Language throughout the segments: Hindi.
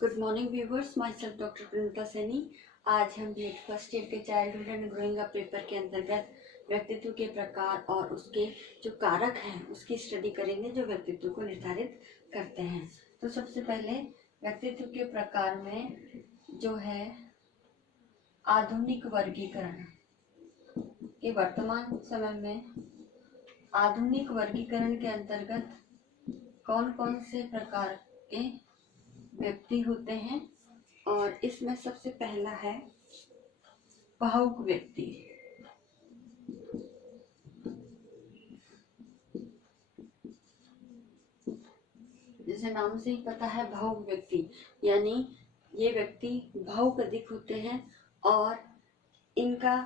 Good morning viewers, my self doctor Priyanka Saini. आज हम बीएड फर्स्ट ईयर के childhood and growing up paper के अंतर्गत व्यक्तित्व के प्रकार और उसके जो कारक हैं उसकी स्टडी करेंगे जो व्यक्तित्व को निर्धारित करते हैं। तो सबसे पहले व्यक्तित्व के प्रकार में जो है आधुनिक वर्गीकरण के वर्तमान समय में आधुनिक वर्गीकरण के अंतर्गत कौन कौन से प्रकार के व्यक्ति होते हैं। और इसमें सबसे पहला है भावुक व्यक्ति। जैसे नाम से ही पता है, भावुक व्यक्ति यानी ये व्यक्ति भावुक अधिक होते हैं और इनका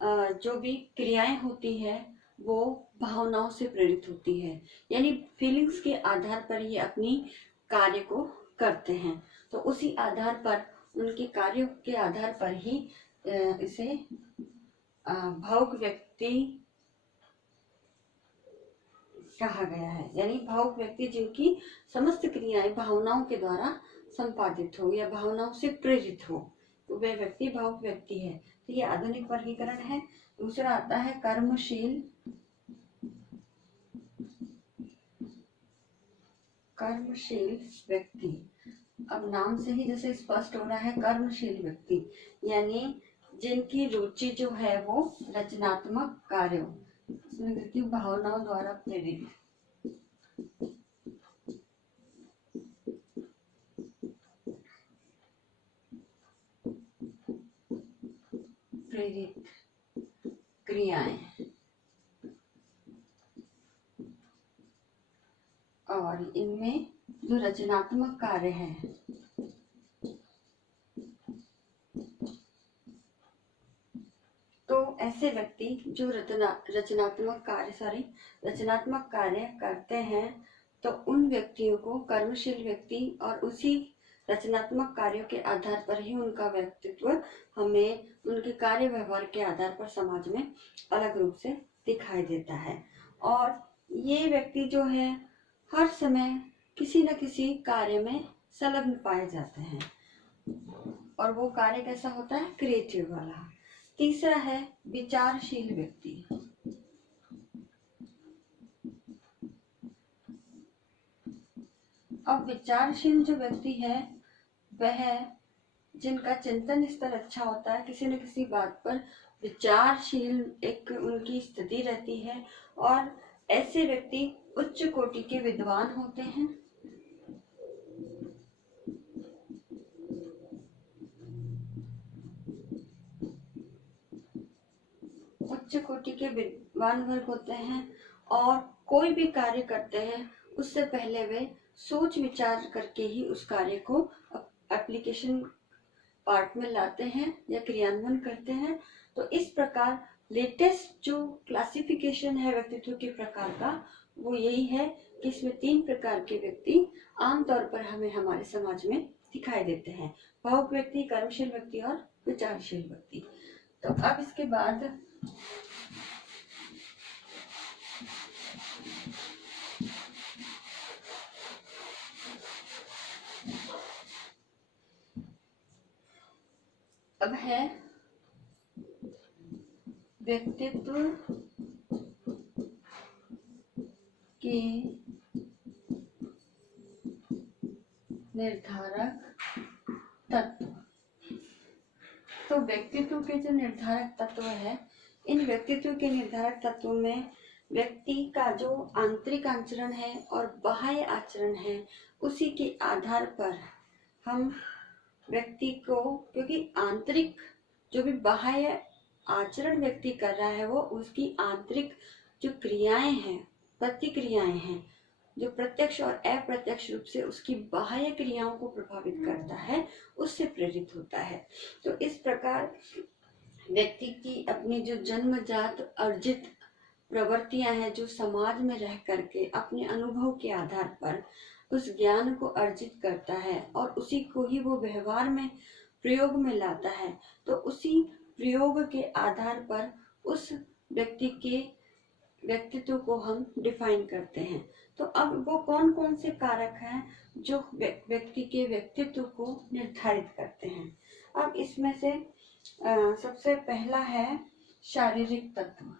जो भी क्रियाएं होती है वो भावनाओं से प्रेरित होती है, यानी फीलिंग्स के आधार पर ये अपनी कार्य को करते हैं। तो उसी आधार पर, उनके कार्यों के आधार पर ही इसे भावुक व्यक्ति कहा गया है। यानी भावुक व्यक्ति जिनकी समस्त क्रियाएं भावनाओं के द्वारा संपादित हो या भावनाओं से प्रेरित हो, तो वह व्यक्ति भावुक व्यक्ति है। तो ये आधुनिक वर्गीकरण है। दूसरा आता है कर्मशील व्यक्ति। अब नाम से ही जैसे स्पष्ट हो रहा है, कर्मशील व्यक्ति यानी जिनकी रुचि जो है वो रचनात्मक कार्यों, भावनाओं द्वारा प्रेरित क्रियाएं और इनमें जो रचनात्मक कार्य है तो ऐसे व्यक्ति जो रचनात्मक कार्य करते हैं, तो उन व्यक्तियों को कर्मशील व्यक्ति, और उसी रचनात्मक कार्यों के आधार पर ही उनका व्यक्तित्व हमें उनके कार्य व्यवहार के आधार पर समाज में अलग रूप से दिखाई देता है। और ये व्यक्ति जो है हर समय किसी न किसी कार्य में संलग्न पाए जाते हैं, और वो कार्य कैसा होता है, क्रिएटिव वाला। तीसरा है विचारशील व्यक्ति। अब विचारशील जो व्यक्ति है वह जिनका चिंतन स्तर अच्छा होता है, किसी न किसी बात पर विचारशील एक उनकी स्थिति रहती है, और ऐसे व्यक्ति उच्च कोटि के विद्वान होते हैं। उच्च कोटि के विद्वान वर्ग होते हैं और कोई भी कार्य करते हैं उससे पहले वे सोच विचार करके ही उस कार्य को एप्लीकेशन पार्ट में लाते हैं या क्रियान्वयन करते हैं। तो इस प्रकार लेटेस्ट जो क्लासिफिकेशन है व्यक्तित्व के प्रकार का वो यही है कि इसमें 3 प्रकार के व्यक्ति आमतौर पर हमें हमारे समाज में दिखाई देते हैं: भावुक व्यक्ति, कर्मशील व्यक्ति और विचारशील व्यक्ति। तो अब इसके बाद अब है व्यक्तित्व के निर्धारक तत्व। तो व्यक्तित्व के जो निर्धारक तत्व है, इन व्यक्तित्व के निर्धारक तत्वों में व्यक्ति का जो आंतरिक आचरण है और बाह्य आचरण है, उसी के आधार पर हम व्यक्ति को, क्योंकि आंतरिक जो भी बाह्य आचरण व्यक्ति कर रहा है वो उसकी आंतरिक जो क्रियाएं हैं, प्रतिक्रियाएं हैं, जो प्रत्यक्ष और अप्रत्यक्ष रूप से उसकी बाह्य क्रियाओं को प्रभावित करता है, उससे प्रेरित होता है। तो इस प्रकार व्यक्ति की अपनी जो जन्मजात अर्जित प्रवृत्तियां हैं, जो समाज में रह करके अपने अनुभव के आधार पर उस ज्ञान को अर्जित करता है और उसी को ही वो व्यवहार में प्रयोग में लाता है, तो उसी प्रयोग के आधार पर उस व्यक्ति के व्यक्तित्व को हम डिफाइन करते हैं। तो अब वो कौन कौन से कारक हैं जो व्यक्ति के व्यक्तित्व को निर्धारित करते हैं। अब इसमें से सबसे पहला है शारीरिक तत्व।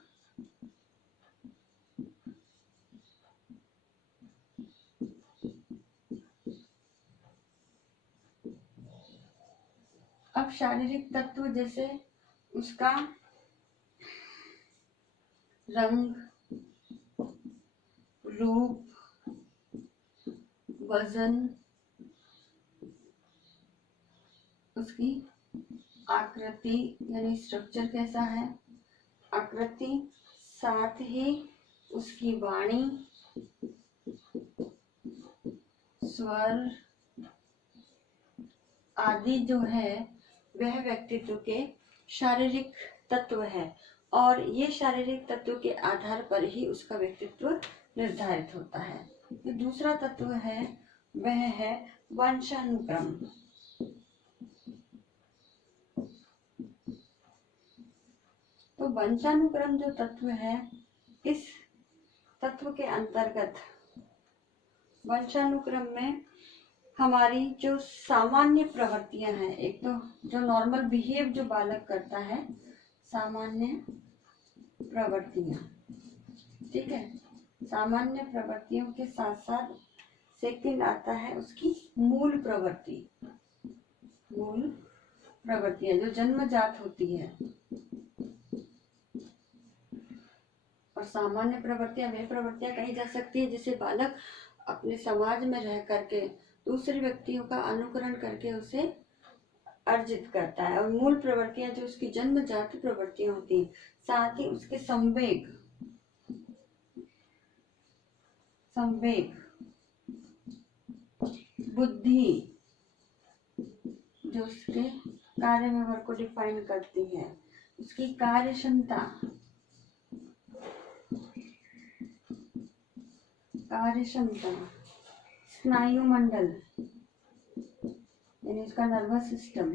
अब शारीरिक तत्व जैसे उसका रंग, रूप, वजन, उसकी आकृति यानी स्ट्रक्चर कैसा है, आकृति, साथ ही उसकी वाणी, स्वर आदि जो है वह व्यक्तित्व के शारीरिक तत्व है और ये शारीरिक तत्व के आधार पर ही उसका व्यक्तित्व निर्धारित होता है। दूसरा तत्व है वह है वंशानुक्रम। तो वंशानुक्रम जो तत्व है, इस तत्व के अंतर्गत वंशानुक्रम में हमारी जो सामान्य प्रवृत्तियां हैं, एक तो जो नॉर्मल बिहेव जो बालक करता है, सामान्य प्रवृत्तियां, ठीक है। सामान्य प्रवृत्तियों के साथ साथ सेकंड आता है उसकी मूल प्रवृत्ति। मूल प्रवृत्तियां जो जन्मजात होती है। और सामान्य प्रवृत्तियां वे प्रवृत्तियां कही जा सकती है जिसे बालक अपने समाज में रह करके दूसरे व्यक्तियों का अनुकरण करके उसे अर्जित करता है। और मूल प्रवृत्तियां जो उसकी जन्मजात प्रवृत्तियां होती हैं, साथ ही उसके संवेग, बुद्धि जो उसके कार्य व्यवहार को डिफाइन करती है, उसकी कार्य क्षमता, स्नायु मंडल यानी उसका नर्वस सिस्टम,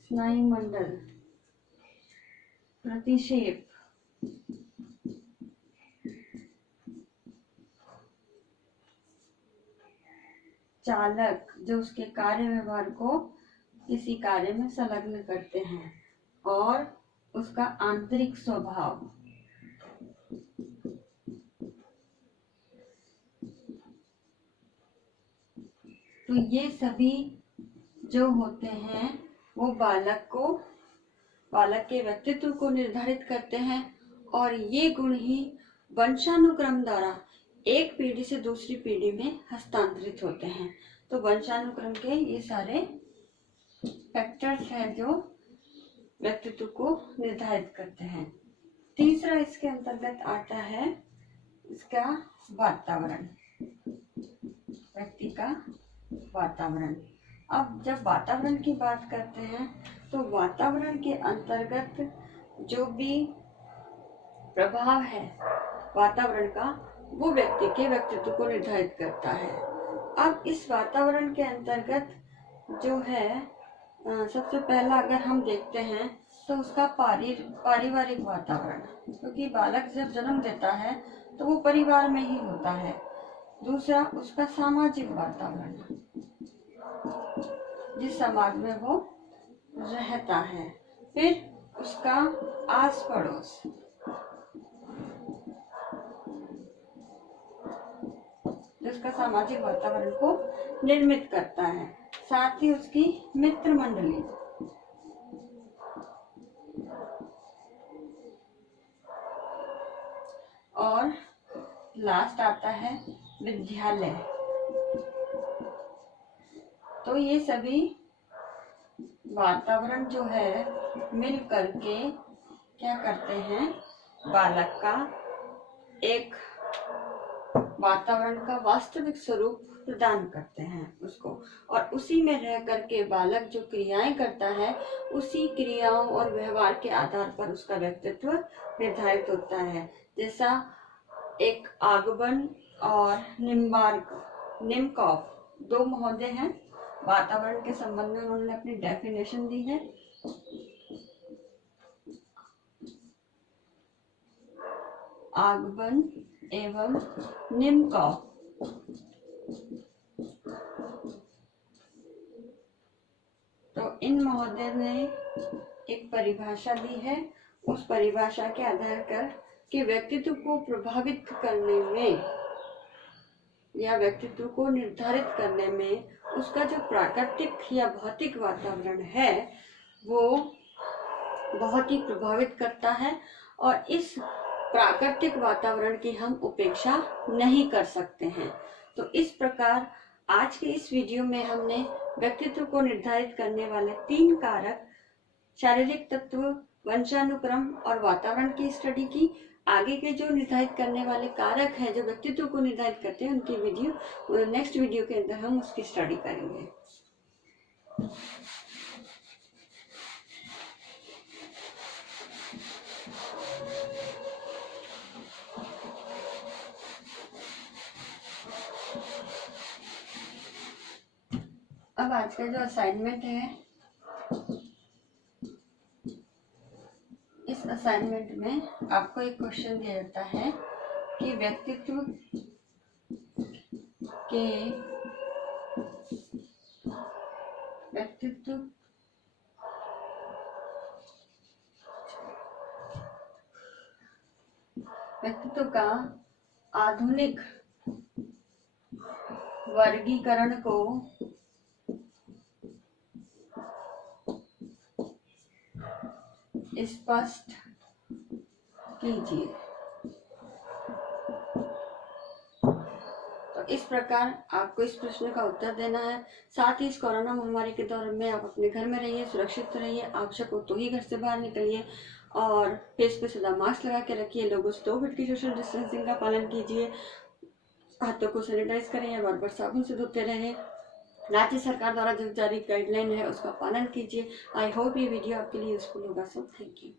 स्नायु मंडल, प्रतिक्षेप, चालक जो उसके कार्य व्यवहार को किसी कार्य में संलग्न करते हैं, और उसका आंतरिक स्वभाव। तो ये सभी जो होते हैं वो बालक के व्यक्तित्व को निर्धारित करते हैं और ये गुण ही वंशानुक्रम द्वारा एक पीढ़ी से दूसरी पीढ़ी में हस्तांतरित होते हैं। तो वंशानुक्रम के ये सारे फैक्टर्स हैं जो व्यक्तित्व को निर्धारित करते हैं। तीसरा इसके अंतर्गत आता है इसका वातावरण, व्यक्ति का वातावरण। अब जब वातावरण की बात करते हैं तो वातावरण के अंतर्गत जो भी प्रभाव है वातावरण का, वो व्यक्ति के व्यक्तित्व को निर्धारित करता है। अब इस वातावरण के अंतर्गत जो है सबसे पहला अगर हम देखते हैं तो उसका पारिवारिक वातावरण, क्योंकि बालक जब जन्म देता है तो वो परिवार में ही होता है। दूसरा उसका सामाजिक वातावरण, जिस समाज में वो रहता है। फिर उसका आस पड़ोस, जो उसका सामाजिक वातावरण को निर्मित करता है। साथ ही उसकी मित्र मंडली, और लास्ट आता है विद्यालय। तो ये सभी वातावरण जो है मिल करके क्या करते हैं, बालक का एक वातावरण का वास्तविक स्वरूप प्रदान करते हैं उसको, और उसी में रह करके बालक जो क्रियाएं करता है उसी क्रियाओं और व्यवहार के आधार पर उसका व्यक्तित्व निर्धारित होता है। जैसा एक आगबन और निम्कॉफ दो महोदय हैं, वातावरण के संबंध में उन्होंने अपनी डेफिनेशन दी है। आगबन एवं निमकॉव। तो इन महोदय ने एक परिभाषा दी है, उस परिभाषा के आधार कर कि व्यक्तित्व को प्रभावित करने में या व्यक्तित्व को निर्धारित करने में उसका जो प्राकृतिक या भौतिक वातावरण है वो बहुत ही प्रभावित करता है, और इस प्राकृतिक वातावरण की हम उपेक्षा नहीं कर सकते हैं। तो इस प्रकार आज के इस वीडियो में हमने व्यक्तित्व को निर्धारित करने वाले 3 कारक, शारीरिक तत्व, वंशानुक्रम और वातावरण की स्टडी की। आगे के जो निर्धारित करने वाले कारक हैं जो व्यक्तित्व को निर्धारित करते हैं, उनकी वीडियो नेक्स्ट वीडियो के अंदर हम उसकी स्टडी करेंगे। अब आज का जो असाइनमेंट है, इस असाइनमेंट में आपको एक क्वेश्चन दिया जाता है कि व्यक्तित्व का आधुनिक वर्गीकरण को स्पष्ट कीजिए। तो इस प्रकार आपको इस प्रश्न का उत्तर देना है। साथ ही इस कोरोना महामारी के दौर में आप अपने घर में रहिए, सुरक्षित रहिए, आवश्यक हो तो ही घर से बाहर निकलिए और फेस पे सदा मास्क लगा के रखिए। लोगों से 2 फीट की सोशल डिस्टेंसिंग का पालन कीजिए। हाथों को सैनिटाइज करें या बार-बार साबुन से धोते रहें। राज्य सरकार द्वारा जो जारी गाइडलाइन है उसका पालन कीजिए। आई होप ये वीडियो आपके लिए यूजफुल होगा। So thank you.